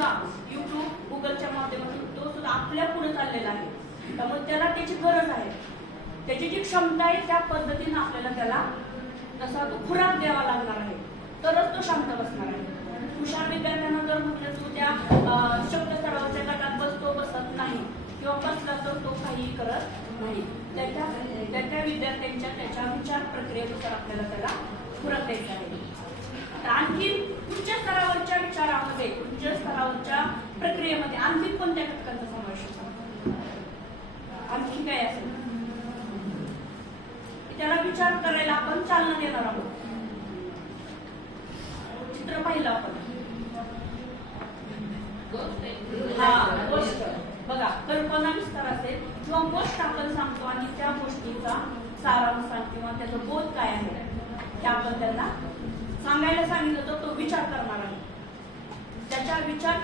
सुद्धा युट्यूब गुगलच्या माध्यमातून तो सुद्धा आपल्या पुढे चाललेला आहे. त्यामुळे त्याला त्याची गरज आहे. त्याची जी क्षमता आहे त्या पद्धतीने आपल्याला त्याला तसा तो खुराक द्यावा लागणार आहे, तरच तो शांत बसणार आहे. हुशार विद्यार्थ्यांना जर म्हटलं तू त्या शब्द सरावाच्या गटात बसतो बसत नाही किंवा बसला तर तो काहीही करत नाही. त्या विद्यार्थ्यांच्या त्याच्या विचार प्रक्रियेनुसार आपल्याला त्याला खुराक द्यायचा आहे. आणखी उच्च स्तरावरच्या विचारामध्ये, उच्च स्तरावरच्या प्रक्रियेमध्ये आणखी कोणत्या घटकांचा समावेश होतो? आणखी काय असेल? त्याला विचार करायला आपण चालना देणार आहोत. चित्र पाहिलं आपण. गोष्ट बघा, कल्पना विस्तार असेल किंवा गोष्ट आपण सांगतो आणि त्या गोष्टीचा सारांश किंवा त्याचा बोध काय आहे ते आपण त्यांना सांगायला सांगितलं तर तो विचार करणार आहे. त्याच्या विचार